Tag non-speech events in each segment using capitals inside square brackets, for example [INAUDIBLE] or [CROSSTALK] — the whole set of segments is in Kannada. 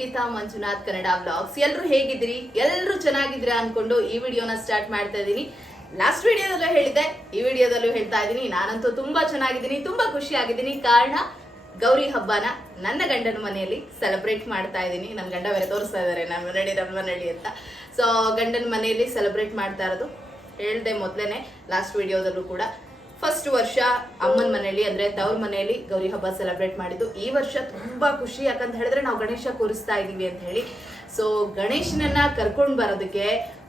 ನಿಖಿತಾ ಮಂಜುನಾಥ್ ಕನ್ನಡ ಬ್ಲಾಗ್ಸ್ ಎಲ್ಲರೂ ಹೇಗಿದ್ದೀರಿ? ಎಲ್ಲರೂ ಚೆನ್ನಾಗಿದ್ದೀರಾ ಅನ್ಕೊಂಡು ಈ ವಿಡಿಯೋನ ಸ್ಟಾರ್ಟ್ ಮಾಡ್ತಾ ಇದ್ದೀನಿ. ಲಾಸ್ಟ್ ವಿಡಿಯೋದಲ್ಲೂ ಹೇಳಿದ್ದೆ, ಈ ವಿಡಿಯೋದಲ್ಲೂ ಹೇಳ್ತಾ ಇದ್ದೀನಿ. ನಾನಂತೂ ತುಂಬಾ ಚೆನ್ನಾಗಿದ್ದೀನಿ, ತುಂಬಾ ಖುಷಿ ಆಗಿದ್ದೀನಿ. ಕಾರಣ, ಗೌರಿ ಹಬ್ಬನ ನನ್ನ ಗಂಡನ ಮನೆಯಲ್ಲಿ ಸೆಲೆಬ್ರೇಟ್ ಮಾಡ್ತಾ ಇದ್ದೀನಿ. ನನ್ನ ಗಂಡ ಬೇರೆ ತೋರಿಸ್ತಾ ಇದ್ದಾರೆ ನಮ್ಮ ನಡಿ ನಮ್ಮ ಅಂತ. ಸೊ ಗಂಡನ ಮನೆಯಲ್ಲಿ ಸೆಲೆಬ್ರೇಟ್ ಮಾಡ್ತಾ ಇರೋದು. ಹೇಳ್ದೆ ಮೊದಲೇನೆ ಲಾಸ್ಟ್ ವಿಡಿಯೋದಲ್ಲೂ ಕೂಡ. ಫಸ್ಟ್ ವರ್ಷ ಅಮ್ಮನ ಮನೆಯಲ್ಲಿ, ಅಂದ್ರೆ ತವ್ರ ಮನೆಯಲ್ಲಿ ಗೌರಿ ಹಬ್ಬ ಸೆಲೆಬ್ರೇಟ್ ಮಾಡಿದ್ದು. ಈ ವರ್ಷ ತುಂಬಾ ಖುಷಿ. ಯಾಕಂತ ಹೇಳಿದ್ರೆ ನಾವು ಗಣೇಶ ಕೂರಿಸ್ತಾ ಇದೀವಿ ಅಂತ ಹೇಳಿ. ಸೊ ಗಣೇಶನನ್ನ ಕರ್ಕೊಂಡು ಬರೋದಕ್ಕೆ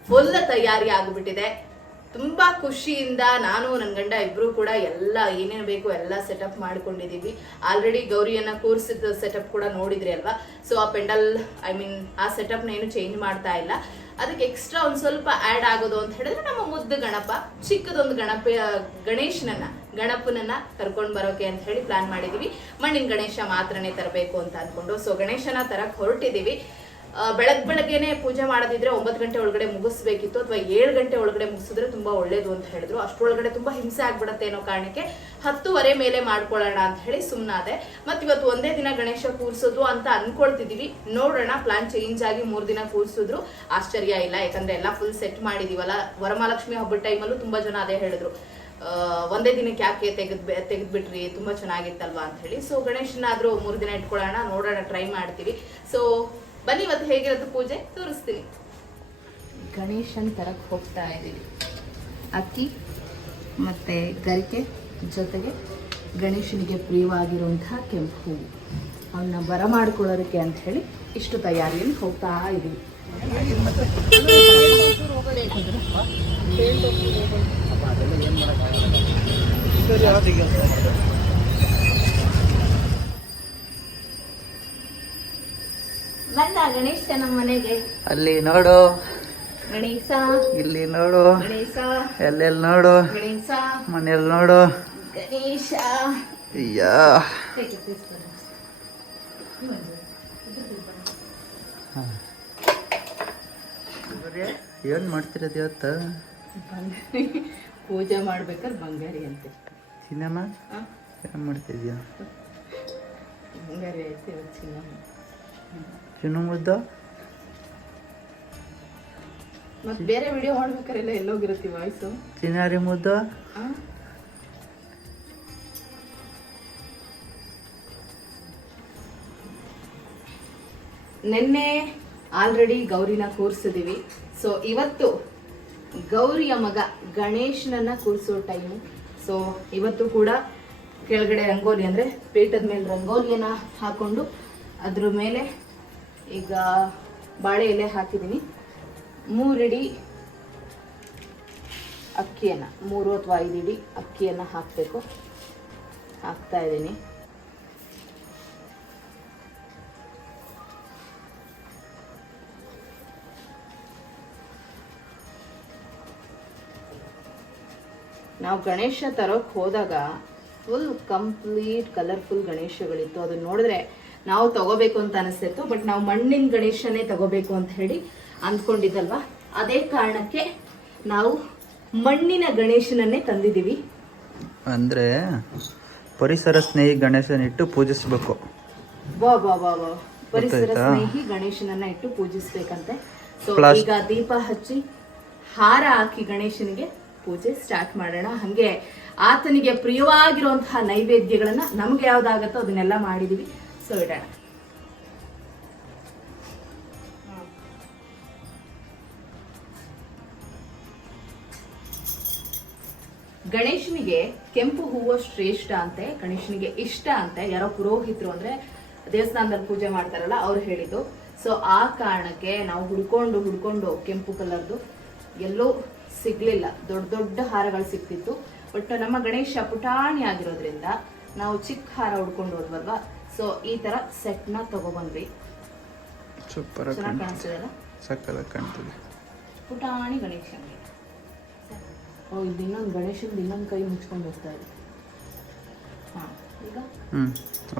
ಫುಲ್ ತಯಾರಿ ಆಗಿಬಿಟ್ಟಿದೆ. ತುಂಬಾ ಖುಷಿಯಿಂದ ನಾನು ನನ್ನ ಗಂಡ ಇಬ್ರು ಕೂಡ ಎಲ್ಲ ಏನೇನು ಬೇಕು ಎಲ್ಲ ಸೆಟಪ್ ಮಾಡ್ಕೊಂಡಿದೀವಿ. ಆಲ್ರೆಡಿ ಗೌರಿಯನ್ನ ಕೂರಿಸಿದ ಸೆಟಪ್ ಕೂಡ ನೋಡಿದ್ರಿ ಅಲ್ವಾ? ಸೊ ಆ ಪೆಂಡಲ್ ಐ ಮೀನ್ ಆ ಸೆಟಪ್ನ ಏನು ಚೇಂಜ್ ಮಾಡ್ತಾ ಇಲ್ಲ. ಅದಕ್ಕೆ ಎಕ್ಸ್ಟ್ರಾ ಒಂದು ಸ್ವಲ್ಪ ಆಡ್ ಆಗೋದು ಅಂತ ಹೇಳಿದ್ರೆ ನಮ್ಮ ಮುದ್ದು ಗಣಪ ಚಿಕ್ಕದೊಂದು ಗಣಪ ಗಣೇಶನನ್ನ ಗಣಪನನ್ನ ಕರ್ಕೊಂಡು ಬರೋಕೆ ಅಂತ ಹೇಳಿ ಪ್ಲಾನ್ ಮಾಡಿದೀವಿ. ಮಣ್ಣಿನ ಗಣೇಶ ಮಾತ್ರನೇ ತರಬೇಕು ಅಂತ ಅಂದ್ಕೊಂಡು. ಸೊ ಗಣೇಶನ ತರಕ್ ಹೊರಟಿದೀವಿ. ಆ, ಬೆಳಗ್ ಬೆಳಗ್ಗೆನೆ ಪೂಜೆ ಮಾಡದಿದ್ರೆ ಒಂಬತ್ತು ಗಂಟೆ ಒಳಗಡೆ ಮುಗಿಸ್ಬೇಕಿತ್ತು ಅಥವಾ ಏಳು ಗಂಟೆ ಒಳಗಡೆ ಮುಗಿಸಿದ್ರೆ ತುಂಬಾ ಒಳ್ಳೇದು ಅಂತ ಹೇಳಿದ್ರು. ಅಷ್ಟರೊಳಗಡೆ ತುಂಬಾ ಹಿಂಸೆ ಆಗ್ಬಿಡತ್ತೆ ಅನ್ನೋ ಕಾರಣಕ್ಕೆ ಹತ್ತುವರೆ ಮೇಲೆ ಮಾಡ್ಕೊಳ್ಳೋಣ ಅಂತ ಹೇಳಿ ಸುಮ್ಮನಾದೆ ಮತ್ತೆ ಇವತ್ತು ಒಂದೇ ದಿನ ಗಣೇಶ ಕೂರಿಸೋದು ಅಂತ ಅನ್ಕೊಳ್ತಿದೀವಿ. ನೋಡೋಣ ಪ್ಲಾನ್ ಚೇಂಜ್ ಆಗಿ ಮೂರು ದಿನ ಕೂರಿಸಿದ್ರು. ಆಶ್ಚರ್ಯ ಇಲ್ಲ, ಯಾಕಂದ್ರೆ ಎಲ್ಲ ಫುಲ್ ಸೆಟ್ ಮಾಡಿದೀವಲ್ಲ. ವರಮಹಾಲಕ್ಷ್ಮಿ ಹಬ್ಬದ ಟೈಮಲ್ಲೂ ತುಂಬಾ ಜನ ಅದೇ ಹೇಳಿದ್ರು. ಒಂದೇ ದಿನಕ್ಕೆ ಯಾಕೆ ತೆಗೆದ್ ತೆಗೆದ್ಬಿಟ್ರಿ? ತುಂಬಾ ಚೆನ್ನಾಗಿತ್ತಲ್ವಾ ಅಂತ ಹೇಳಿ. ಸೊ ಗಣೇಶನಾದ್ರೂ ಮೂರು ದಿನ ಇಟ್ಕೊಳ್ಳೋಣ, ನೋಡೋಣ ಟ್ರೈ ಮಾಡ್ತೀವಿ. ಸೊ ಬನ್ನಿ ಇವತ್ತು ಹೇಗಿರೋದು ಪೂಜೆ? ತೋರಿಸ್ತೀನಿ. ಗಣೇಶನ್ ತರಕ್ಕೆ ಹೋಗ್ತಾ ಇದ್ದೀವಿ. ಅಕ್ಕಿ ಮತ್ತೆ ಗರಿಕೆ ಜೊತೆಗೆ ಗಣೇಶನಿಗೆ ಪ್ರಿಯವಾಗಿರುವಂತಹ ಕೆಂಪು ಹೂವು ಅವನ್ನ ಬರಮಾಡ್ಕೊಳ್ಳೋದಕ್ಕೆ ಅಂತ ಹೇಳಿ ಇಷ್ಟು ತಯಾರಿಯಲ್ಲಿ ಹೋಗ್ತಾ ಇದ್ದೀವಿ. ಬಂದ ಗಣೇಶ ನಮ್ಮ ಮನೆಗೆ. ಅಲ್ಲಿ ನೋಡು. ಗಣೇಶ. ಇಲ್ಲಿ ನೋಡು. ಗಣೇಶ. ಎಲ್ಲೆಲ್ಲಿ ನೋಡು. ಗಣೇಶ. ಮನೆಯಲ್ಲಿ ನೋಡು. ಗಣೇಶ. ಅಯ್ಯ. ಏನ್ ಮಾಡ್ತಿರೋದು ಇವತ್ತು? ಪೂಜೆ ಮಾಡ್ಬೇಕಾದ್ರೆ ಬಂಗಾರಿ ಅಂತ. ಸಿನಿಮಾ? ಏನ್ ಮಾಡ್ತಿದ್ಯಾ? ಬಂಗಾರಿ ಐತೆ ಚಿನ್ನಮ್ಮ ಚಿನ್ನು ಮುದ್ದ ಮತ್ತೆ ಬೇರೆ ವಿಡಿಯೋ ಮಾಡ್ಬೇಕಾದ್ರೆ ಎಲ್ಲ ಎಲ್ಲೋಗಿರುತ್ತೆ ವಾಯ್ಸು ಚಿನ್ನಾರಿ ಮುದ್ದ. ನಿನ್ನೆ ಆಲ್ರೆಡಿ ಗೌರಿನ ಕೂರಿಸಿದೀವಿ. ಸೊ ಇವತ್ತು ಗೌರಿಯ ಮಗ ಗಣೇಶನನ್ನ ಕೂರಿಸೋ ಟೈಮು ಸೊ ಇವತ್ತು ಕೂಡ ಕೆಳಗಡೆ ರಂಗೋಲಿ ಅಂದರೆ ಪೀಠದ ಮೇಲೆ ರಂಗೋಲಿಯನ್ನು ಹಾಕೊಂಡು ಅದ್ರ ಮೇಲೆ ಈಗ ಬಾಳೆ ಎಲೆ ಹಾಕಿದ್ದೀನಿ. ಮೂರಿಡಿ ಅಕ್ಕಿಯನ್ನು, ಮೂರು ಅಥವಾ ಐದು ಇಡಿ ಅಕ್ಕಿಯನ್ನು ಹಾಕಬೇಕು. ಹಾಕ್ತಾ ಇದ್ದೀನಿ. ನಾವು ಗಣೇಶ ತರೋಕ್ಕೆ ಹೋದಾಗ ಫುಲ್ ಕಂಪ್ಲೀಟ್ ಕಲರ್ಫುಲ್ ಗಣೇಶಗಳಿತ್ತು. ಅದನ್ನು ನೋಡಿದ್ರೆ ನಾವು ತಗೋಬೇಕು ಅಂತ ಅನಿಸ್ತಿತ್ತು ಬಟ್ ನಾವು ಮಣ್ಣಿನ ಗಣೇಶನೇ ತಗೋಬೇಕು ಅಂತ ಹೇಳಿ ಅಂದ್ಕೊಂಡಿದ್ದಲ್ವಾ? ಅದೇ ಕಾರಣಕ್ಕೆ ನಾವು ಮಣ್ಣಿನ ಗಣೇಶನನ್ನೇ ತಂದಿದ್ದೀವಿ. ಅಂದ್ರೆ ಪರಿಸರ ಸ್ನೇಹಿ ಗಣೇಶನ ಇಟ್ಟು ಪೂಜಿಸ್ಬೇಕು. ವಾ ವಾ ವಾ ವಾ. ಪರಿಸರ ಸ್ನೇಹಿ ಗಣೇಶನನ್ನ ಇಟ್ಟು ಪೂಜಿಸ್ಬೇಕಂತೆ. ಸೊ ಈಗ ದೀಪ ಹಚ್ಚಿ ಹಾರ ಹಾಕಿ ಗಣೇಶನಿಗೆ ಪೂಜೆ ಸ್ಟಾರ್ಟ್ ಮಾಡೋಣ. ಹಂಗೆ ಆತನಿಗೆ ಪ್ರಿಯವಾಗಿರುವಂತಹ ನೈವೇದ್ಯಗಳನ್ನ ನಮ್ಗೆ ಯಾವ್ದಾಗತ್ತೋ ಅದನ್ನೆಲ್ಲ ಮಾಡಿದೀವಿ. ಗಣೇಶನಿಗೆ ಕೆಂಪು ಹೂವು ಶ್ರೇಷ್ಠ ಅಂತೆ, ಗಣೇಶನಿಗೆ ಇಷ್ಟ ಅಂತೆ, ಯಾರೋ ಪುರೋಹಿತರು ಅಂದ್ರೆ ದೇವಸ್ಥಾನದಲ್ಲಿ ಪೂಜೆ ಮಾಡ್ತಾರಲ್ಲ, ಅವ್ರು ಹೇಳಿದ್ದು. ಸೊ ಆ ಕಾರಣಕ್ಕೆ ನಾವು ಹುಡ್ಕೊಂಡು ಹುಡ್ಕೊಂಡು ಕೆಂಪು ಕಲರ್ದು ಎಲ್ಲೂ ಸಿಗ್ಲಿಲ್ಲ. ದೊಡ್ಡ ದೊಡ್ಡ ಹಾರಗಳು ಸಿಕ್ತಿತ್ತು ಬಟ್ ನಮ್ಮ ಗಣೇಶ ಪುಟಾಣಿ ಆಗಿರೋದ್ರಿಂದ ನಾವು ಚಿಕ್ಕ ಹಾರ ಹುಡ್ಕೊಂಡು ಹೋದ್ವಲ್ವಾ? ಸೊ ಈ ತರ ಸೆಟ್ನ ತಗೊಬಂದ್ವಿ. ಸೂಪರ್ ಚೆನ್ನಾಗಿ ಕಾಣಿಸ್ತಿದೆಲ್ಲ ಸಕ್ಕಲ ಕಾಣ್ತದೆ. ಪುಟಾಣಿ ಗಣೇಶ ಓ ಇದು ಇನ್ನೊಂದು ಗಣೇಶನ ಇನ್ನೊಂದು ಕೈ ಮುಚ್ಕೊಂಡು ಹೋಗ್ತಾ ಇದೆ. ಹಾ ಈಗ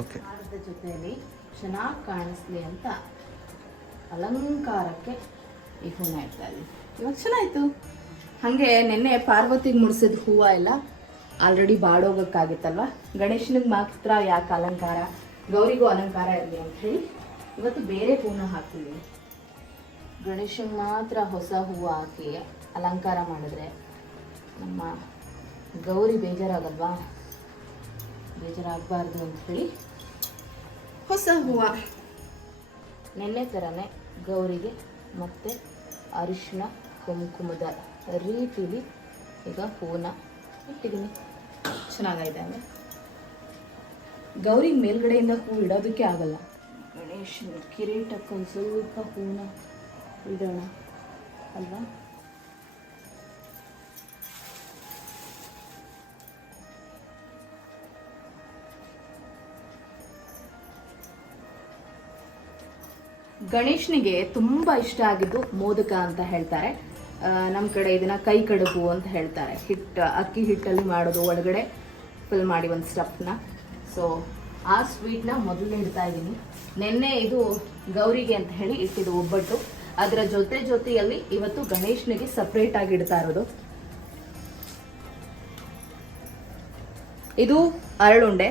ಓಕೆ. ಹಾರದ ಜೊತೆಯಲ್ಲಿ ಚೆನ್ನಾಗಿ ಕಾಣಿಸ್ಲಿ ಅಂತ ಅಲಂಕಾರಕ್ಕೆ ಈ ಹೂನ ಇಡ್ತಾ ಇದ್ದೀವಿ ಇವಾಗ ಚೆನ್ನಾಯ್ತು. ಹಾಗೆ ನಿನ್ನೆ ಪಾರ್ವತಿಗೆ ಮುಡ್ಸಿದ ಹೂವು ಎಲ್ಲ ಆಲ್ರೆಡಿ ಬಾಡೋಗಕ್ಕಾಗಿತ್ತಲ್ವ? ಗಣೇಶನಿಗೆ ಮಾತ್ರ ಯಾಕೆ ಅಲಂಕಾರ? ಗೌರಿಗೂ ಅಲಂಕಾರ ಇರಲಿ ಅಂತ ಹೇಳಿ ಇವತ್ತು ಬೇರೆ ಹೂವನ್ನ ಹಾಕ್ತಿದ್ದೀನಿ ಗಣೇಶನ್ ಮಾತ್ರ ಹೊಸ ಹೂವು ಹಾಕಿ ಅಲಂಕಾರ ಮಾಡಿದ್ರೆ ನಮ್ಮ ಗೌರಿ ಬೇಜಾರಾಗಲ್ವಾ? ಬೇಜಾರಾಗಬಾರ್ದು ಅಂತ ಹೇಳಿ ಹೊಸ ಹೂವು. ನೆನ್ನೆ ಥರನೇ ಗೌರಿಗೆ ಮತ್ತು ಅರಿಶಿನ ಕುಂಕುಮದ ರೀತಿಲಿ ಈಗ ಹೂವನ್ನ ಇಟ್ಟಿದ್ದೀನಿ. ಚೆನ್ನಾಗೈತೆ ಗೌರಿಗೆ ಮೇಲ್ಗಡೆಯಿಂದ ಹೂ ಇಡೋದಕ್ಕೆ ಆಗಲ್ಲ. ಗಣೇಶನ ಕಿರೀಟಕ್ಕೊಂದು ಸ್ವಲ್ಪ ಹೂನ ಇಡೋಣ ಅಲ್ವಾ? ಗಣೇಶನಿಗೆ ತುಂಬ ಇಷ್ಟ ಆಗಿದ್ದು ಮೋದಕ ಅಂತ ಹೇಳ್ತಾರೆ. ನಮ್ಮ ಕಡೆ ಇದನ್ನ ಕೈ ಕಡುಬು ಅಂತ ಹೇಳ್ತಾರೆ. ಹಿಟ್ಟು ಅಕ್ಕಿ ಹಿಟ್ಟಲ್ಲಿ ಮಾಡೋದು ಒಳಗಡೆ ಫಿಲ್ ಮಾಡಿ ಒಂದು ಸ್ಟಫ್ನ ಸೊ ಆ ಸ್ವೀಟ್ನ ಮೊದಲು ಇಡ್ತಾ ಇದ್ದೀನಿ. ನಿನ್ನೆ ಇದು ಗೌರಿಗೆ ಅಂತ ಹೇಳಿ ಇಟ್ಟಿದ್ದು ಒಬ್ಬಟ್ಟು. ಅದರ ಜೊತೆ ಜೊತೆಯಲ್ಲಿ ಇವತ್ತು ಗಣೇಶನಿಗೆ ಸಪ್ರೇಟ್ ಆಗಿ ಇಡ್ತಾ ಇರೋದು. ಇದು ಅರಳುಂಡೆ.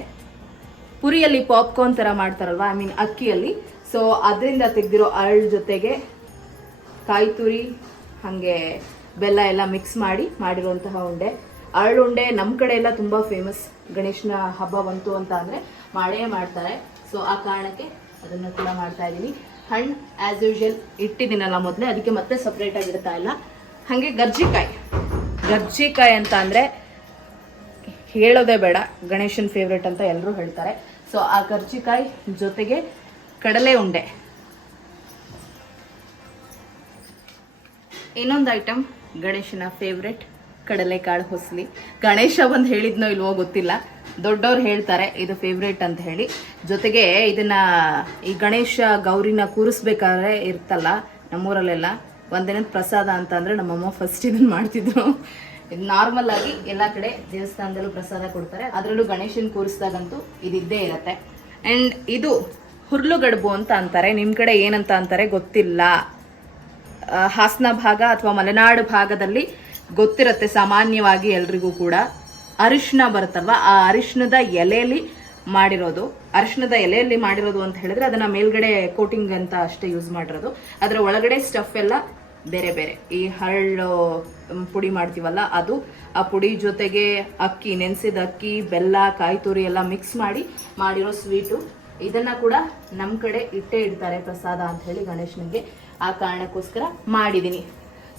ಪುರಿಯಲ್ಲಿ ಪಾಪ್ಕಾರ್ನ್ ಥರ ಮಾಡ್ತಾರಲ್ವಾ ಐ ಮೀನ್ ಅಕ್ಕಿಯಲ್ಲಿ. ಸೊ ಅದರಿಂದ ತೆಗೆದಿರೋ ಅರಳು ಜೊತೆಗೆ ಕಾಯಿ ತುರಿ ಹಾಗೆ ಬೆಲ್ಲ ಎಲ್ಲ ಮಿಕ್ಸ್ ಮಾಡಿ ಮಾಡಿರುವಂತಹ ಉಂಡೆ. ಅರಳುಂಡೆ ನಮ್ಮ ಕಡೆ ಎಲ್ಲ ತುಂಬ ಫೇಮಸ್ ಗಣೇಶನ ಹಬ್ಬ ಬಂತು ಅಂತ ಅಂದರೆ ಮಾಡೇ ಮಾಡ್ತಾರೆ. ಸೊ ಆ ಕಾರಣಕ್ಕೆ ಅದನ್ನು ಕೂಡ ಮಾಡ್ತಾ ಇದ್ದೀನಿ. ಹಣ್ಣು ಆ್ಯಸ್ ಯೂಶುವಲ್ ಇಟ್ಟಿದ್ದೀನಲ್ಲ ಮೊದಲೇ, ಅದಕ್ಕೆ ಮತ್ತೆ ಸಪ್ರೇಟಾಗಿ ಇಡ್ತಾ ಇಲ್ಲ. ಹಾಗೆ ಗರ್ಜಿಕಾಯಿ. ಗರ್ಜಿಕಾಯಿ ಅಂತ ಅಂದರೆ ಹೇಳೋದೇ ಬೇಡ, ಗಣೇಶನ ಫೇವ್ರೇಟ್ ಅಂತ ಎಲ್ಲರೂ ಹೇಳ್ತಾರೆ. ಸೊ ಆ ಗರ್ಜಿಕಾಯಿ ಜೊತೆಗೆ ಕಡಲೆ ಉಂಡೆ. ಇನ್ನೊಂದು ಐಟಮ್ ಗಣೇಶನ ಫೇವ್ರೆಟ್ ಕಡಲೆಕಾಳು ಹೊಸಲಿ. ಗಣೇಶ ಬಂದು ಹೇಳಿದ್ನೋ ಇಲ್ವೋ ಗೊತ್ತಿಲ್ಲ. ದೊಡ್ಡವ್ರು ಹೇಳ್ತಾರೆ, ಇದು ಫೇವ್ರೇಟ್ ಅಂತ ಹೇಳಿ. ಜೊತೆಗೆ ಇದನ್ನ ಈ ಗಣೇಶ ಗೌರಿನ ಕೂರಿಸ್ಬೇಕಾದ್ರೆ ಇರ್ತಲ್ಲ ನಮ್ಮೂರಲ್ಲೆಲ್ಲ. ಒಂದಿನದ ಪ್ರಸಾದ ಅಂತ ಅಂದ್ರೆ ನಮ್ಮಮ್ಮ ಫಸ್ಟ್ ಇದನ್ನ ಮಾಡ್ತಿದ್ರು. ಇದು ನಾರ್ಮಲ್ ಆಗಿ ಎಲ್ಲ ಕಡೆ ದೇವಸ್ಥಾನದಲ್ಲೂ ಪ್ರಸಾದ ಕೊಡ್ತಾರೆ. ಅದರಲ್ಲೂ ಗಣೇಶನ್ ಕೂರಿಸಿದಾಗಂತೂ ಇದಿದ್ದೇ ಇರತ್ತೆ. ಅಂಡ್ ಇದು ಹುರ್ಲುಗಡ್ಬು ಅಂತ ಅಂತಾರೆ. ನಿಮ್ ಕಡೆ ಏನಂತ ಅಂತಾರೆ ಗೊತ್ತಿಲ್ಲ. ಹಾಸನ ಭಾಗ ಅಥವಾ ಮಲೆನಾಡು ಭಾಗದಲ್ಲಿ ಗೊತ್ತಿರತ್ತೆ ಸಾಮಾನ್ಯವಾಗಿ ಎಲ್ರಿಗೂ ಕೂಡ. ಅರಿಶಿನ ಬರುತ್ತಲ್ವ? ಆ ಅರಿಶಿನದ ಎಲೆಯಲ್ಲಿ ಮಾಡಿರೋದು. ಅರಿಶಿನದ ಎಲೆಯಲ್ಲಿ ಮಾಡಿರೋದು ಅಂತ ಹೇಳಿದ್ರೆ ಅದನ್ನ ಮೇಲ್ಗಡೆ ಕೋಟಿಂಗ್ ಅಂತ ಅಷ್ಟೇ ಯೂಸ್ ಮಾಡಿರೋದು. ಅದರ ಒಳಗಡೆ ಸ್ಟಫ್ ಎಲ್ಲ ಬೇರೆ ಬೇರೆ. ಈ ಹರಳು ಪುಡಿ ಮಾಡ್ತೀವಲ್ಲ ಅದು. ಆ ಪುಡಿ ಜೊತೆಗೆ ಅಕ್ಕಿ, ನೆನೆಸಿದ ಅಕ್ಕಿ, ಬೆಲ್ಲ ಕಾಯಿ ತುರಿ ಎಲ್ಲ ಮಿಕ್ಸ್ ಮಾಡಿ ಮಾಡಿರೋ ಸ್ವೀಟು ಇದನ್ನ ಕೂಡ ನಮ್ಮ ಕಡೆ ಇಟ್ಟೇ ಇಡ್ತಾರೆ ಪ್ರಸಾದ ಅಂತ ಹೇಳಿ ಗಣೇಶನಿಗೆ ಆ ಕಾರಣಕ್ಕೋಸ್ಕರ ಮಾಡಿದ್ದೀನಿ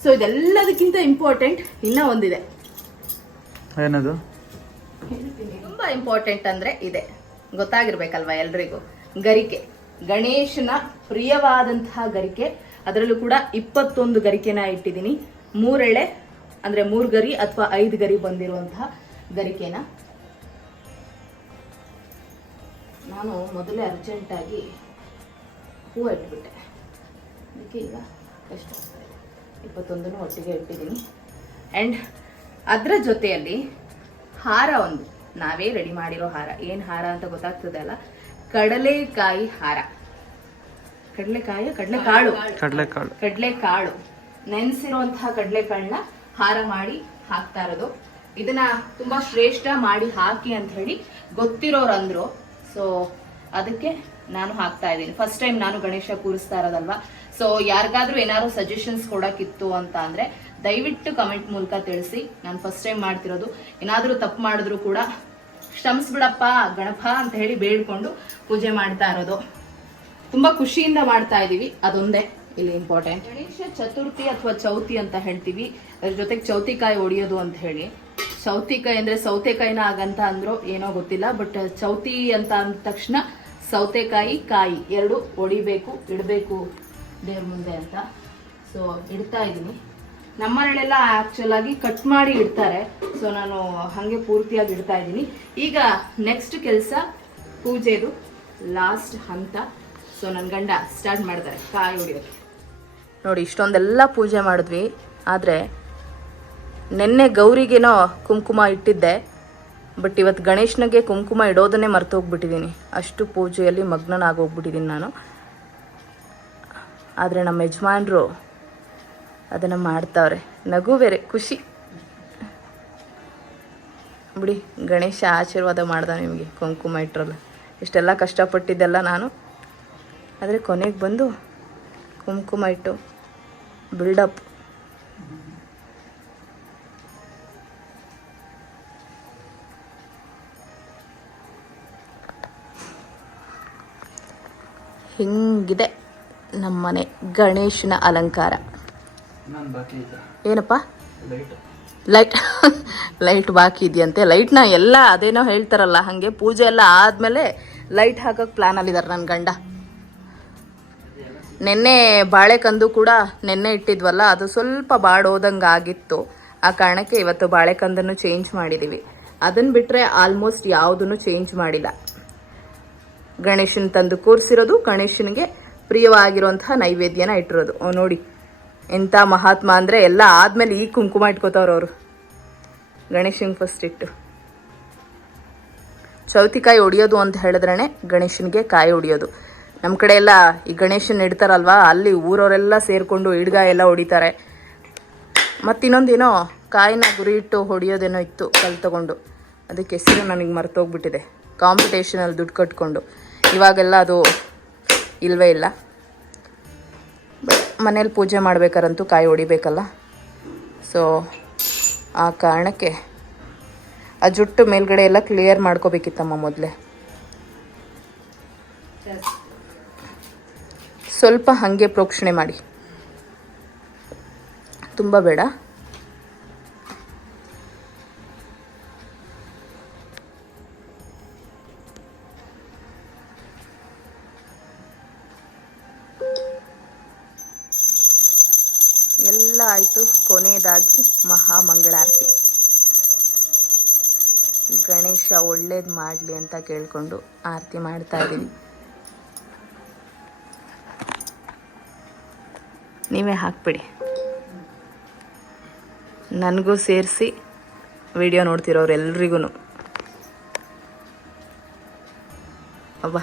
ಸೊ ಇದೆಲ್ಲದಕ್ಕಿಂತ ಇಂಪಾರ್ಟೆಂಟ್ ಇನ್ನ ಒಂದಿದೆ. ಏನದು? ತುಂಬಾ ಇಂಪಾರ್ಟೆಂಟ್ ಅಂದ್ರೆ ಇದೆ. ಗೊತ್ತಾಗಿರ್ಬೇಕಲ್ವಾ ಎಲ್ರಿಗೂ? ಗರಿಕೆ. ಗಣೇಶನ ಪ್ರಿಯವಾದಂತಹ ಗರಿಕೆ. ಅದರಲ್ಲೂ ಕೂಡ ಇಪ್ಪತ್ತೊಂದು ಗರಿಕೆನ ಇಟ್ಟಿದ್ದೀನಿ. ಮೂರೆಳೆ ಅಂದ್ರೆ ಮೂರು ಗರಿ ಅಥವಾ ಐದು ಗರಿ ಬಂದಿರುವಂತಹ ಗರಿಕೆನ. ನಾನು ಮೊದಲೇ ಅರ್ಜೆಂಟಾಗಿ ಹೂವು ಇಟ್ಬಿಟ್ಟೆ. ಅದಕ್ಕೆ ಈಗ ಎಷ್ಟು ಇಪ್ಪತ್ತೊಂದನ್ನು ಒಟ್ಟಿಗೆ ಇಟ್ಟಿದ್ದೀನಿ. ಆ್ಯಂಡ್ ಅದರ ಜೊತೆಯಲ್ಲಿ ಹಾರ ಒಂದು. ನಾವೇ ರೆಡಿ ಮಾಡಿರೋ ಹಾರ. ಏನು ಹಾರ ಅಂತ ಗೊತ್ತಾಗ್ತದೆ ಅಲ್ಲ? ಕಡಲೆಕಾಯಿ ಹಾರ. ಕಡಲೆಕಾಯಿ ಕಡಲೆಕಾಳು. ಕಡಲೆಕಾಳು. ಕಡಲೆಕಾಳು. ನೆನೆಸಿರುವಂತಹ ಕಡಲೆಕಾಳನ್ನ ಹಾರ ಮಾಡಿ ಹಾಕ್ತಾ ಇರೋದು. ಇದನ್ನ ತುಂಬಾ ಶ್ರೇಷ್ಠ ಮಾಡಿ ಹಾಕಿ ಅಂತ ಹೇಳಿ ಗೊತ್ತಿರೋರು ಅಂದ್ರು ಸೊ ಅದಕ್ಕೆ ನಾನು ಹಾಕ್ತಾ ಇದ್ದೀನಿ. ಫಸ್ಟ್ ಟೈಮ್ ನಾನು ಗಣೇಶ ಕೂರಿಸ್ತಾ ಇರೋದಲ್ವಾ? ಸೊ ಯಾರಿಗಾದ್ರೂ ಏನಾದ್ರು ಸಜೆಷನ್ಸ್ ಕೊಡಕ್ಕಿತ್ತು ಅಂತ ಅಂದ್ರೆ ದಯವಿಟ್ಟು ಕಮೆಂಟ್ ಮೂಲಕ ತಿಳಿಸಿ. ನಾನು ಫಸ್ಟ್ ಟೈಮ್ ಮಾಡ್ತಿರೋದು. ಏನಾದ್ರೂ ತಪ್ಪು ಮಾಡಿದ್ರು ಕೂಡ ಕ್ಷಮಿಸ್ಬಿಡಪ್ಪ, ಗಣಪ ಅಂತ ಹೇಳಿ ಬೇಡ್ಕೊಂಡು ಪೂಜೆ ಮಾಡ್ತಾ ಇರೋದು. ತುಂಬಾ ಖುಷಿಯಿಂದ ಮಾಡ್ತಾ ಇದೀವಿ. ಅದೊಂದೇ ಇಲ್ಲಿ ಇಂಪಾರ್ಟೆಂಟ್ ಗಣೇಶ ಚತುರ್ಥಿ ಅಥವಾ ಚೌತಿ ಅಂತ ಹೇಳ್ತೀವಿ. ಅದ್ರ ಜೊತೆಗೆ ಚೌತಿಕಾಯಿ ಒಡೆಯೋದು ಅಂತ ಹೇಳಿ. ಚೌತಿಕಾಯಿ ಅಂದ್ರೆ ಸೌತೆಕಾಯಿನ ಆಗಂತ ಅಂದ್ರೋ ಏನೋ ಗೊತ್ತಿಲ್ಲ ಬಟ್ ಚೌತಿ ಅಂತ ಅಂದ ತಕ್ಷಣ ಸೌತೆಕಾಯಿ ಕಾಯಿ ಎರಡು ಹೊಡಿಬೇಕು ಇಡಬೇಕು ದೇವ್ರ ಮುಂದೆ ಅಂತ. ಸೊ ಇಡ್ತಾ ಇದ್ದೀನಿ. ನಮ್ಮನೆಯಲ್ಲೆಲ್ಲ ಆ್ಯಕ್ಚುಲಾಗಿ ಕಟ್ ಮಾಡಿ ಇಡ್ತಾರೆ. ಸೊ ನಾನು ಹಾಗೆ ಪೂರ್ತಿಯಾಗಿ ಇಡ್ತಾ ಇದ್ದೀನಿ. ಈಗ ನೆಕ್ಸ್ಟ್ ಕೆಲಸ ಪೂಜೆದು ಲಾಸ್ಟ್ ಹಂತ. ಸೊ ನನ್ನ ಗಂಡ ಸ್ಟಾರ್ಟ್ ಮಾಡ್ತಾರೆ ಕಾಯಿ ಹೊಡಿಯೋಕ್ಕೆ ನೋಡಿ, ಇಷ್ಟೊಂದೆಲ್ಲ ಪೂಜೆ ಮಾಡಿದ್ವಿ. ಆದರೆ ನೆನ್ನೆ ಗೌರಿಗೇನೋ ಕುಂಕುಮ ಇಟ್ಟಿದ್ದೆ. ಬಟ್ ಇವತ್ತು ಗಣೇಶನಿಗೆ ಕುಂಕುಮ ಇಡೋದನ್ನೇ ಮರ್ತು ಹೋಗ್ಬಿಟ್ಟಿದ್ದೀನಿ ಅಷ್ಟು ಪೂಜೆಯಲ್ಲಿ ಮಗ್ನನಾಗೋಗ್ಬಿಟ್ಟಿದ್ದೀನಿ ನಾನು. ಆದರೆ ನಮ್ಮ ಯಜಮಾನ್ರು ಅದನ್ನು ಮಾಡ್ತಾವ್ರೆ. ನಗು ಬೇರೆ, ಖುಷಿ. ಬಿಡಿ, ಗಣೇಶ ಆಶೀರ್ವಾದ ಮಾಡ್ದ ನಿಮಗೆ ಕುಂಕುಮ ಇಟ್ಟರಲ್ಲ ಇಷ್ಟೆಲ್ಲ ಕಷ್ಟಪಟ್ಟಿದ್ದೆಲ್ಲ ನಾನು. ಆದರೆ ಕೊನೆಗೆ ಬಂದು ಕುಂಕುಮ ಇಟ್ಟು ಬಿಲ್ಡಪ್ ಹಿಂಗಿದೆ ನಮ್ಮನೆ ಗಣೇಶನ ಅಲಂಕಾರ. ಏನಪ್ಪ? ಲೈಟ್ ಲೈಟ್ ಲೈಟ್ ಬಾಕಿ ಇದೆಯಂತೆ. ಲೈಟ್ನ ಎಲ್ಲ ಅದೇನೋ ಹೇಳ್ತಾರಲ್ಲ ಹಾಗೆ ಪೂಜೆ ಎಲ್ಲ ಆದಮೇಲೆ ಲೈಟ್ ಹಾಕೋಕೆ ಪ್ಲ್ಯಾನಲ್ಲಿದ್ದಾರೆ ನನ್ನ ಗಂಡ. ನೆನ್ನೆ ಬಾಳೆಕಂದು ಕೂಡ ನೆನ್ನೆ ಇಟ್ಟಿದ್ವಲ್ಲ ಅದು ಸ್ವಲ್ಪ ಬಾಡೋದಂಗೆ ಆಗಿತ್ತು. ಆ ಕಾರಣಕ್ಕೆ ಇವತ್ತು ಬಾಳೆಕಂದನ್ನು ಚೇಂಜ್ ಮಾಡಿದ್ದೀವಿ ಅದನ್ನು ಬಿಟ್ಟರೆ ಆಲ್ಮೋಸ್ಟ್ ಯಾವುದನ್ನು ಚೇಂಜ್ ಮಾಡಿಲ್ಲ. ಗಣೇಶನ ತಂದು ಕೂರಿಸಿರೋದು, ಗಣೇಶನಿಗೆ ಪ್ರಿಯವಾಗಿರುವಂತಹ ನೈವೇದ್ಯನ ಇಟ್ಟಿರೋದು. ನೋಡಿ. ಎಂಥ ಮಹಾತ್ಮ ಅಂದರೆ ಎಲ್ಲ ಆದಮೇಲೆ ಈ ಕುಂಕುಮ ಇಟ್ಕೋತಾವ್ರು ಅವರು. ಗಣೇಶನಿಗೆ ಫಸ್ಟ್ ಇಟ್ಟು. ಚೌತಿಕಾಯಿ ಹೊಡಿಯೋದು ಅಂತ ಹೇಳಿದ್ರೇ ಗಣೇಶನಿಗೆ ಕಾಯಿ ಹೊಡಿಯೋದು ನಮ್ಮ ಕಡೆ ಎಲ್ಲ ಈ ಗಣೇಶನ್ ಇಡ್ತಾರಲ್ವಾ, ಅಲ್ಲಿ ಊರವರೆಲ್ಲ ಸೇರಿಕೊಂಡು ಹಿಡ್ಗ ಎಲ್ಲ ಹೊಡಿತಾರೆ ಮತ್ತಿನ್ನೊಂದೇನೋ, ಕಾಯಿನ ಗುರಿ ಇಟ್ಟು ಹೊಡಿಯೋದೇನೋ ಇತ್ತು ಕಲ್ ತಗೊಂಡು. ಅದಕ್ಕೆ ಹೆಸರು ನನಗೆ ಮರ್ತೋಗ್ಬಿಟ್ಟಿದೆ. ಕಾಂಪಿಟೇಷನಲ್ಲಿ ದುಡ್ಡು ಕಟ್ಕೊಂಡು. ಇವಾಗೆಲ್ಲ ಅದು ಇಲ್ವೇ ಇಲ್ಲ. ಮನೇಲಿ ಪೂಜೆ ಮಾಡ್ಬೇಕಾರಂತೂ ಕಾಯಿ ಹೊಡಿಬೇಕಲ್ಲ. ಸೊ ಆ ಕಾರಣಕ್ಕೆ ಆ ಜುಟ್ಟು ಮೇಲ್ಗಡೆ ಎಲ್ಲ ಕ್ಲಿಯರ್ ಮಾಡ್ಕೋಬೇಕಿತ್ತಮ್ಮ ಮೊದಲೇ. ಸ್ವಲ್ಪ ಹಾಗೆ ಪ್ರೋಕ್ಷಣೆ ಮಾಡಿ. ತುಂಬ ಬೇಡ. ಆಯಿತು. ಕೊನೆಯದಾಗಿ ಮಹಾಮಂಗಳಾರತಿ. ಗಣೇಶ ಒಳ್ಳೇದು ಮಾಡಲಿ ಅಂತ ಕೇಳಿಕೊಂಡು ಆರತಿ ಮಾಡ್ತಾ ಇದ್ದೀನಿ. ನೀವೇ ಹಾಕ್ಬಿಡಿ. ನನಗೂ ಸೇರಿಸಿ ವಿಡಿಯೋ ನೋಡ್ತಿರೋರು ಎಲ್ರಿಗೂ ಅಬ್ಬ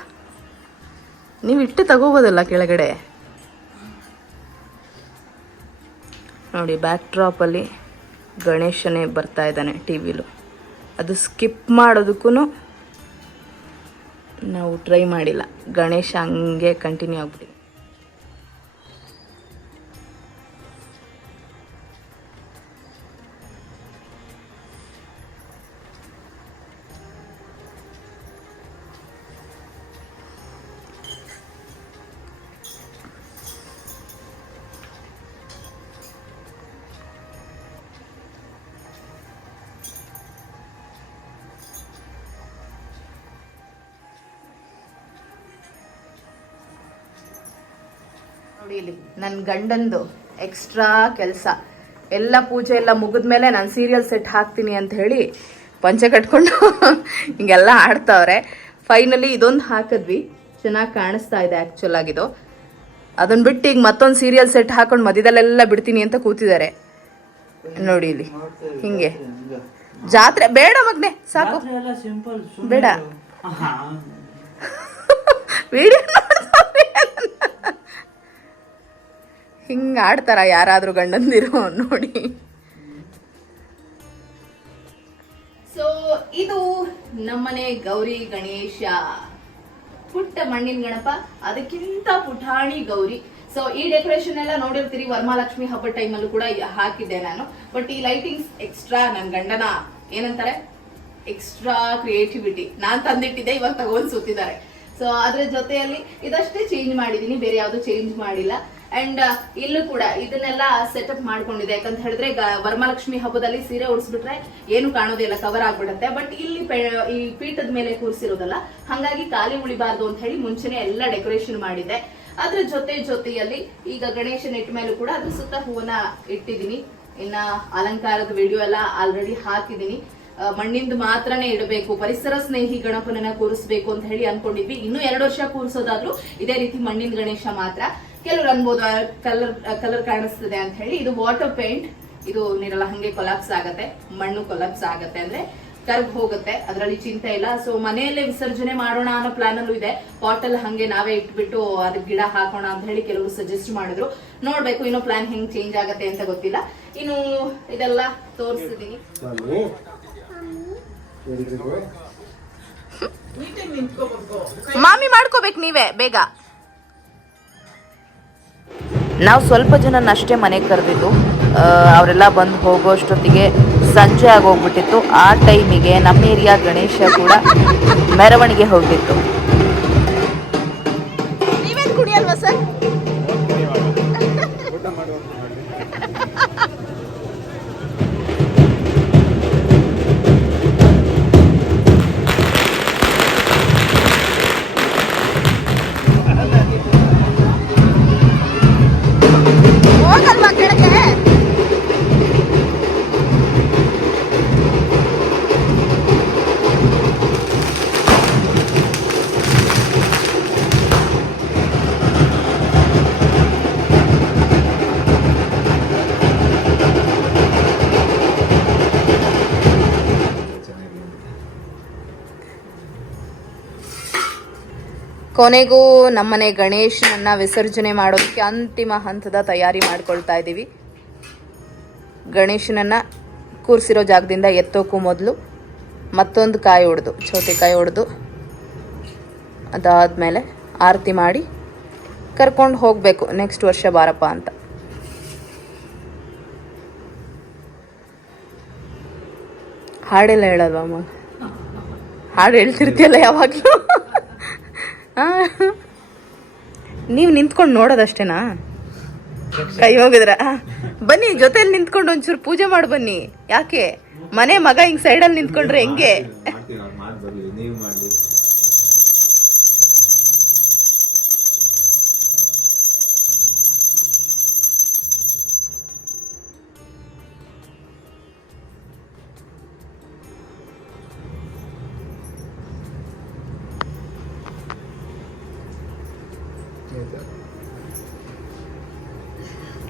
ನೀವು ಇಟ್ಟು ತಗೋಬೋದಲ್ಲ ಕೆಳಗಡೆ? ನೋಡಿ ಬ್ಯಾಕ್ ಡ್ರಾಪಲ್ಲಿ ಗಣೇಶನೇ ಬರ್ತಾ ಇದ್ದಾನೆ ಟಿ ವಿಲು. ಅದು ಸ್ಕಿಪ್ ಮಾಡೋದಕ್ಕೂ ನಾವು ಟ್ರೈ ಮಾಡಿಲ್ಲ. ಗಣೇಶ ಹಂಗೆ ಕಂಟಿನ್ಯೂ ಆಗ್ಬಿಡಿ ನನ್ನ ಗಂಡಂದು ಎಕ್ಸ್ಟ್ರಾ ಕೆಲಸ. ಎಲ್ಲ ಪೂಜೆ ಎಲ್ಲ ಮುಗಿದ ಮೇಲೆ ನಾನು ಸೀರಿಯಲ್ ಸೆಟ್ ಹಾಕ್ತೀನಿ ಅಂತ ಹೇಳಿ ಪಂಚೆ ಕಟ್ಕೊಂಡು ಹಿಂಗೆಲ್ಲ ಆಡ್ತಾವ್ರೆ. ಫೈನಲಿ ಇದೊಂದು ಹಾಕಿದ್ವಿ. ಚೆನ್ನಾಗಿ ಕಾಣಿಸ್ತಾ ಇದೆ ಆ್ಯಕ್ಚುಲ್ ಆಗಿದು ಅದನ್ನ ಬಿಟ್ಟು ಈಗ ಮತ್ತೊಂದು ಸೀರಿಯಲ್ ಸೆಟ್ ಹಾಕೊಂಡು ಮಧ್ಯದಲ್ಲೆಲ್ಲ ಬಿಡ್ತೀನಿ ಅಂತ ಕೂತಿದ್ದಾರೆ. ನೋಡಿ ಇಲ್ಲಿ ಹಿಂಗೆ. ಜಾತ್ರೆ ಬೇಡ ಮಗ್ನೆ ಸಾಕು. ಬೇಡ. ವಿಡಿಯೋ [LAUGHS] ಹಿಂಗ ಆಡ್ತಾರ ಯಾರಾದ್ರೂ ಗಂಡಂದಿರೋ ನೋಡಿ. ಸೊ ಇದು ನಮ್ಮನೆ ಗೌರಿ ಗಣೇಶ. ಪುಟ್ಟ ಮಣ್ಣಿನ ಗಣಪ, ಅದಕ್ಕಿಂತ ಪುಟಾಣಿ ಗೌರಿ. ಸೊ ಈ ಡೆಕೋರೇಷನ್ ಎಲ್ಲ ನೋಡಿರ್ತೀರಿ ವರಮಹಾಲಕ್ಷ್ಮಿ ಹಬ್ಬ ಟೈಮಲ್ಲೂ ಕೂಡ ಹಾಕಿದ್ದೆ ನಾನು. ಬಟ್ ಈ ಲೈಟಿಂಗ್ಸ್ ಎಕ್ಸ್ಟ್ರಾ ನನ್ನ ಗಂಡನ, ಏನಂತಾರೆ? ಎಕ್ಸ್ಟ್ರಾ ಕ್ರಿಯೇಟಿವಿಟಿ ನಾನ್ ತಂದಿಟ್ಟಿದ್ದೆ, ಇವಾಗ ತಗೊಂಡ್ ಸುತ್ತಿದ್ದಾರೆ. ಸೊ ಅದ್ರ ಜೊತೆಯಲ್ಲಿ ಇದಷ್ಟೇ ಚೇಂಜ್ ಮಾಡಿದೀನಿ, ಬೇರೆ ಯಾವುದು ಚೇಂಜ್ ಮಾಡಿಲ್ಲ. ಅಂಡ್ ಇಲ್ಲೂ ಕೂಡ ಇದನ್ನೆಲ್ಲ ಸೆಟಪ್ ಮಾಡ್ಕೊಂಡಿದೆ. ಯಾಕಂತ ಹೇಳಿದ್ರೆ ವರಮಹಾಲಕ್ಷ್ಮಿ ಹಬ್ಬದಲ್ಲಿ ಸೀರೆ ಉಡಿಸ್ಬಿಟ್ರೆ ಏನು ಕಾಣೋದಿಲ್ಲ ಕವರ್ ಆಗ್ಬಿಡುತ್ತೆ. ಬಟ್ ಇಲ್ಲಿ ಈ ಪೀಠದ ಮೇಲೆ ಕೂರಿಸಿರೋದಲ್ಲ, ಹಂಗಾಗಿ ಖಾಲಿ ಉಳಿಬಾರ್ದು ಅಂತ ಹೇಳಿ ಮುಂಚೆನೆ ಎಲ್ಲ ಡೆಕೋರೇಷನ್ ಮಾಡಿದೆ. ಅದ್ರ ಜೊತೆ ಜೊತೆಯಲ್ಲಿ ಈಗ ಗಣೇಶನ ಇಟ್ಟ ಮೇಲೂ ಕೂಡ ಅದ್ರ ಸುತ್ತ ಹೂವನ್ನ ಇಟ್ಟಿದ್ದೀನಿ. ಇನ್ನ ಅಲಂಕಾರದ ವಿಡಿಯೋ ಎಲ್ಲ ಆಲ್ರೆಡಿ ಹಾಕಿದ್ದೀನಿ. ಮಣ್ಣಿಂದು ಮಾತ್ರನೇ ಇಡಬೇಕು, ಪರಿಸರ ಸ್ನೇಹಿ ಗಣಪನನ್ನ ಕೂರಿಸ್ಬೇಕು ಅಂತ ಹೇಳಿ ಅನ್ಕೊಂಡಿದ್ವಿ. ಇನ್ನು ಎರಡು ವರ್ಷ ಕೂರಿಸೋದಾದ್ರೂ ಇದೇ ರೀತಿ ಮಣ್ಣಿನ ಗಣೇಶ ಮಾತ್ರ. ಕೆಲವ್ರು ಅನ್ಬೋದು ಕಲರ್ ಕಲರ್ ಕಾಣಿಸ್ತದೆ ಅಂತ ಹೇಳಿ ಇದು ವಾಟರ್ ಪೇಂಟ್ ಇದು ನೀರಲ್ಲ ಹಂಗೆ ಕೊಲಾಪ್ಸ್ ಆಗತ್ತೆ ಮಣ್ಣು ಕೊಲಾಪ್ಸ್ ಆಗತ್ತೆ ಅಂದ್ರೆ ಕರ್ಗ್ ಹೋಗುತ್ತೆ ಅದರಲ್ಲಿ ಚಿಂತೆ ಇಲ್ಲ. ಸೊ ಮನೆಯಲ್ಲೇ ವಿಸರ್ಜನೆ ಮಾಡೋಣ ಅನ್ನೋ ಪ್ಲಾನ್ ಅಲ್ಲೂ ಇದೆ. ಪಾಟಲ್ ಹಂಗೆ ನಾವೇ ಇಟ್ಬಿಟ್ಟು ಅದಕ್ಕೆ ಗಿಡ ಹಾಕೋಣ ಅಂತ ಹೇಳಿ ಕೆಲವರು ಸಜೆಸ್ಟ್ ಮಾಡಿದ್ರು. ನೋಡ್ಬೇಕು ಇನ್ನೂ ಪ್ಲಾನ್ ಹೆಂಗ್ ಚೇಂಜ್ ಆಗತ್ತೆ ಅಂತ ಗೊತ್ತಿಲ್ಲ. ಇನ್ನು ಇದೆಲ್ಲ ತೋರಿಸಿದೀನಿ. ಮಾಮಿ ಮಾಡ್ಕೋಬೇಕು ನೀವೇ ಬೇಗ. ನಾವು ಸ್ವಲ್ಪ ಜನನಷ್ಟೇ ಮನೆಗೆ ಕರೆದಿದ್ದು ಅವರೆಲ್ಲ ಬಂದು ಹೋಗೋಷ್ಟೊತ್ತಿಗೆ ಸಂಜೆ ಆಗೋಗ್ಬಿಟ್ಟಿತ್ತು. ಆ ಟೈಮಿಗೆ ನಮ್ಮ ಏರಿಯಾ ಗಣೇಶ ಕೂಡ ಮೆರವಣಿಗೆ ಹೋಗಿತ್ತು ಕೊನೆಗೂ ನಮ್ಮನೆ ಗಣೇಶನನ್ನ ವಿಸರ್ಜನೆ ಮಾಡೋದಕ್ಕೆ ಅಂತಿಮ ಹಂತದ ತಯಾರಿ ಮಾಡ್ಕೊಳ್ತಾ ಇದ್ದೀವಿ. ಗಣೇಶನನ್ನ ಕೂರಿಸಿರೋ ಜಾಗದಿಂದ ಎತ್ತೋಕ್ಕೂ ಮೊದಲು ಮತ್ತೊಂದು ಕಾಯಿ ಹೊಡೆದು ಚೌತೆಕಾಯಿ ಹೊಡೆದು ಅದಾದಮೇಲೆ ಆರತಿ ಮಾಡಿ ಕರ್ಕೊಂಡು ಹೋಗಬೇಕು ನೆಕ್ಸ್ಟ್ ವರ್ಷ ಬಾರಪ್ಪ ಅಂತ. ಹಾಡೆಲ್ಲ ಹೇಳಲ್ವಾ ಅಮ್ಮ? ಹಾಡು ಹೇಳ್ತಿರ್ತೀಯಲ್ಲ ಯಾವಾಗಲೂ? ನೀವು ನಿಂತ್ಕೊಂಡು ನೋಡೋದಷ್ಟೇನಾ? ಕೈ ಹೋಗಿದ್ರ? ಬನ್ನಿ, ಜೊತೆಲಿ ನಿಂತ್ಕೊಂಡು ಒಂಚೂರು ಪೂಜೆ ಮಾಡಿ ಬನ್ನಿ. ಯಾಕೆ? ಮನೆ ಮಗ ಹಿಂಗ್ ಸೈಡಲ್ಲಿ ನಿಂತ್ಕೊಂಡ್ರೆ ಹೆಂಗೆ?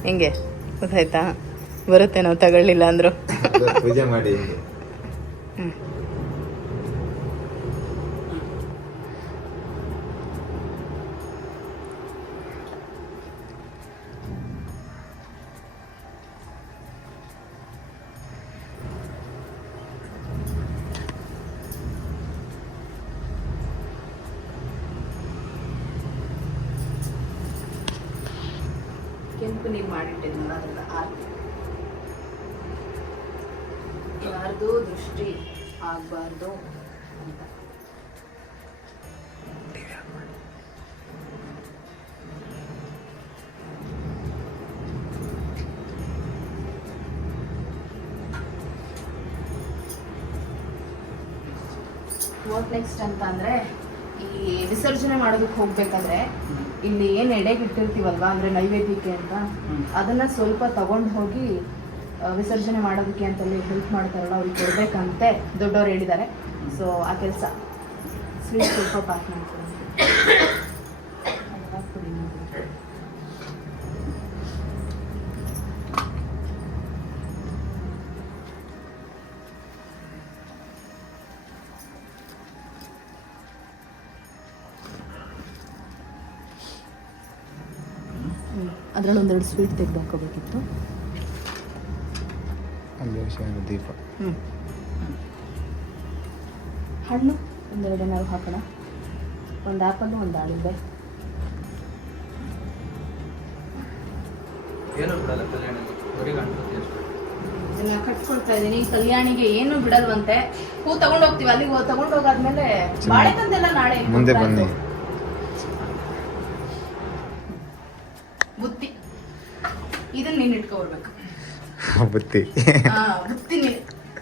ಹೆಂಗೆ? ಗೊತ್ತಾಯ್ತಾ? ಬರುತ್ತೆ ನಾವು ತಗೊಳ್ಳಿಲ್ಲ ಅಂದ್ರು. ಪೂಜೆ ಮಾಡಿ ಯಾರ್ದು ದೃಷ್ಟಿ ಆಗಬಾರ್ದು ಅಂತ. ವಾಟ್ ನೆಕ್ಸ್ಟ್ ಅಂತ ಅಂದರೆ ಈ ವಿಸರ್ಜನೆ ಮಾಡೋದಕ್ಕೆ ಹೋಗ್ಬೇಕಾದ್ರೆ ಇಲ್ಲಿ ಏನು ಎಡೆಗೆ ಇಟ್ಟಿರ್ತೀವಲ್ವಾ ಅಂದ್ರೆ ನೈವೇದ್ಯಕ್ಕೆ ಅಂತ ಅದನ್ನು ಸ್ವಲ್ಪ ತಗೊಂಡು ಹೋಗಿ ವಿಸರ್ಜನೆ ಮಾಡೋದಕ್ಕೆ ಅಂತಲ್ಲಿ ಹೆಲ್ಪ್ ಮಾಡ್ತಾರಲ್ಲ, ಅವ್ರಿಗೆ ಕೊಡಬೇಕಂತೆ ದೊಡ್ಡವ್ರು ಹೇಳಿದ್ದಾರೆ. ಸೊ ಆ ಕೆಲಸ ಸ್ವೀಟ್ ಸ್ವಲ್ಪ ಪ್ಯಾಕ್ ಮಾಡ್ತೀನಿ. ಅದರಲ್ಲಿ ಅದ್ರಲ್ಲಿ ಒಂದೆರಡು ಸ್ವೀಟ್ ತೆಗೆದು ಹಾಕೋಬೇಕಿತ್ತು. ಅಲ್ಲಿ ದೀಪ. ಹ್ಞೂ ಹಣ್ಣು ಒಂದೆರಡು ಹಾಕೋಣ. ಒಂದು ಆ್ಯಪಲ್ಲು ಒಂದು ದಾಳಿಂಬೆ ಏನೂ ಬಿಡಲ್ಲ ಕಲ್ಯಾಣಕ್ಕೆ ಬರೀ ಗಣಪತಿ ಇದನ್ನ ಕಟ್ಕೊಳ್ತಾ ಇದ್ದೀನಿ. ಕಲ್ಯಾಣಿಗೆ ಏನು ಬಿಡಲ್ವಂತೆ. ಹೂ ತಗೊಂಡು ಹೋಗ್ತೀವಿ. ಅಲ್ಲಿಗೆ ತಗೊಂಡ್ ಹೋಗಾದ್ಮೇಲೆ ನಾಳೆ ಮುಂದೆ ಬನ್ನಿ. ಇತ್ತು. ಬುತ್ತಿ. ಇದನ್ನ ನೀನ್ ಇಟ್ಕೊಬರ್ಬೇಕು. ಬುತ್ತಿ. ನೀನ್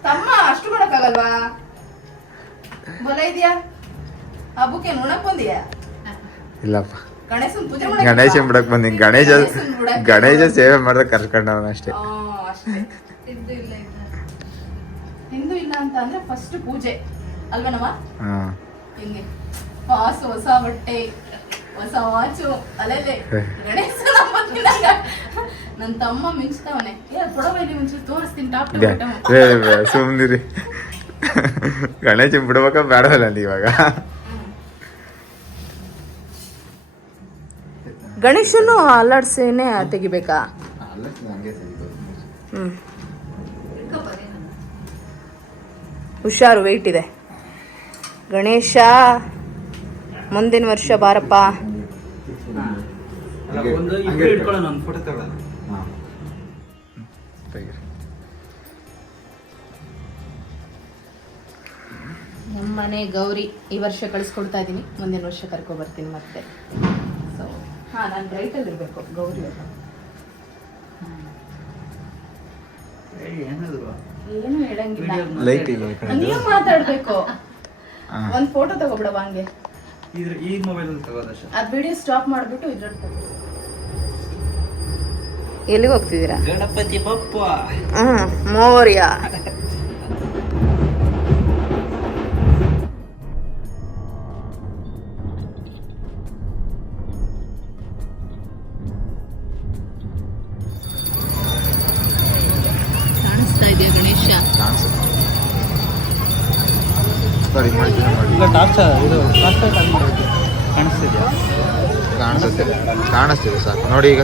ತಮ್ಮ ಅಷ್ಟು ಮಾಡಕ್ಕಾಗಲ್ವಾ ಬಲ ಇದೆಯಾ? ಹಬ್ಬಕ್ಕೆ ನೋಡಕ್ ಬಂದಿಯಾ? ಇಲ್ಲಪ್ಪ. ಗಣೇಶನ ಪೂಜೆ ಮಾಡಕ್ ಗಣೇಶನ್ ಬಿಡಕ್ ಬಂದಿ ಗಣೇಶ ಗಣೇಶನ್ ಗಣೇಶ ಸೇವೆ ಮಾಡ್ದಾಗ ಕರ್ಕೊಂಡವನ ಅಷ್ಟೇ. ಆ, ಅಷ್ಟೇ. ಹಿಂದೂ ಇಲ್ಲ ಹಿಂದೂ ಇಲ್ಲ ಅಂತ ಅಂದ್ರೆ ಫಸ್ಟ್ ಪೂಜೆ. ಅಲ್ವೇನಮ್ಮ ಹಾ. ಹಿಂಗೆ. ಪಾಸ್ ಹೊಸ ಬಟ್ಟೆ ಹೊಸ ವಾಚು ಅಲ್ಲೇ ಗಣೇಶನ ನನ್ನ ತಮ್ಮ ಮಿಂಚ್ತಾವನೆ. ಇಲ್ಲಿ ಮುಂಚೆ ತೋರಿಸ್ತೀನಿ ಟಾಪ್ ಸುಮ್ಮನಿರಿ ಗಣೇಶನ್ ಬಿಡ್ಬೇಕ ಬೇಡವಲ್ಲ ಅಲ್ಲಿ ಇವಾಗ. ಗಣೇಶನು ಅಲ್ಲಾಡ್ಸೇನೆ ತೆಗಿಬೇಕಾ? ಹ್ಮ್. ಹುಷಾರು ವೆಯ್ಟ್ ಇದೆ. ಗಣೇಶ ಮುಂದಿನ ವರ್ಷ ಬಾರಪ್ಪ. ನಮ್ಮ ಮನೆ ಗೌರಿ ಈ ವರ್ಷ ಕಳಿಸ್ಕೊಡ್ತಾ ಇದ್ದೀನಿ ಮುಂದಿನ ವರ್ಷ ಕರ್ಕೊ ಬರ್ತೀನಿ ಮತ್ತೆ. ಸೊ ಹಾ ನಾನು ರೈಟಲ್ಲಿ ಇರಬೇಕು ಗೌರಿ ಏನು ಹೇಳಂಗಿಲ್ಲ. ನೀವು ಮಾತಾಡ್ಬೇಕು. ಒಂದು ಫೋಟೋ ತಗೋಬಿಡವ ಹಂಗೆ. ಇದ್ರ ಈ ಮೊಬೈಲ್ ಅಲ್ಲಿ ಅದು ವಿಡಿಯೋ ಸ್ಟಾಪ್ ಮಾಡಿಬಿಟ್ಟು ಇದ್ರಲ್ಲಿ ತಗೋ ಎಲ್ಲಿಗೆ ಹೋಗ್ತಿದ್ದೀರಾ? ಗಣಪತಿ ಬಪ್ಪ ಹ್ಮ್ ಮೋರ್ಯ. ನೋಡಿ ಈಗ.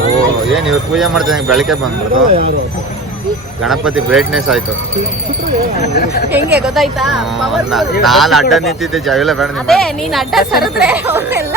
ಓ ಏನು ಇವತ್ತು ಪೂಜೆ ಮಾಡ್ತೀನಿ ಬೆಳಗ್ಗೆ ಬಂದ್ಬಿಡ್ತು ಗಣಪತಿ ಬ್ರೈಟ್ನೆಸ್ ಆಯ್ತು. ಹೆಂಗೆ ಗೊತ್ತಾಯ್ತಾ? ನಾನು ಅಡ್ಡ ನಿಂತಿದ್ದೆ ಜಾಗಲ್ಲ ಬೇಡ ನೀನ್ ಅಡ್ಡ ಸರಿದ್ರೆ ಅವ್ರೆಲ್ಲ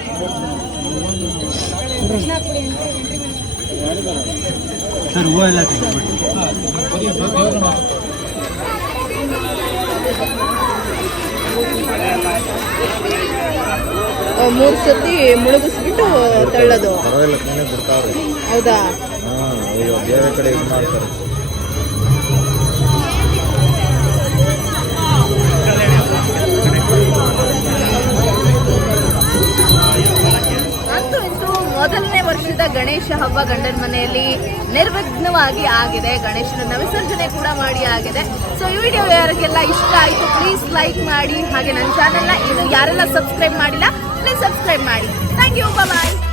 ಸರ್ ಹೂವು ಎಲ್ಲ ಮೂರ್ ಸತಿ ಮುಳುಗಿಸ್ಬಿಟ್ಟು ತಳ್ಳೋದು. ಹೌದಾ? ಬೇರೆ ಕಡೆ ಇದು ಮಾಡ್ತಾರೆ. ಗಣೇಶ ಹಬ್ಬ ಗಂಡನ ಮನೆಯಲ್ಲಿ ನಿರ್ವಿಘ್ನವಾಗಿ ಆಗಿದೆ. ಗಣೇಶನ ವಿಸರ್ಜನೆ ಕೂಡ ಮಾಡಿ ಆಗಿದೆ. ಸೊ ಈ ವಿಡಿಯೋ ಯಾರಿಗೆಲ್ಲ ಇಷ್ಟ ಆಯಿತು ಪ್ಲೀಸ್ ಲೈಕ್ ಮಾಡಿ. ಹಾಗೆ ನನ್ನ ಚಾನೆಲ್ನ ಇನ್ನು ಯಾರೆಲ್ಲ ಸಬ್ಸ್ಕ್ರೈಬ್ ಮಾಡಿಲ್ಲ ಪ್ಲೀಸ್ ಸಬ್ಸ್ಕ್ರೈಬ್ ಮಾಡಿ. Thank you bye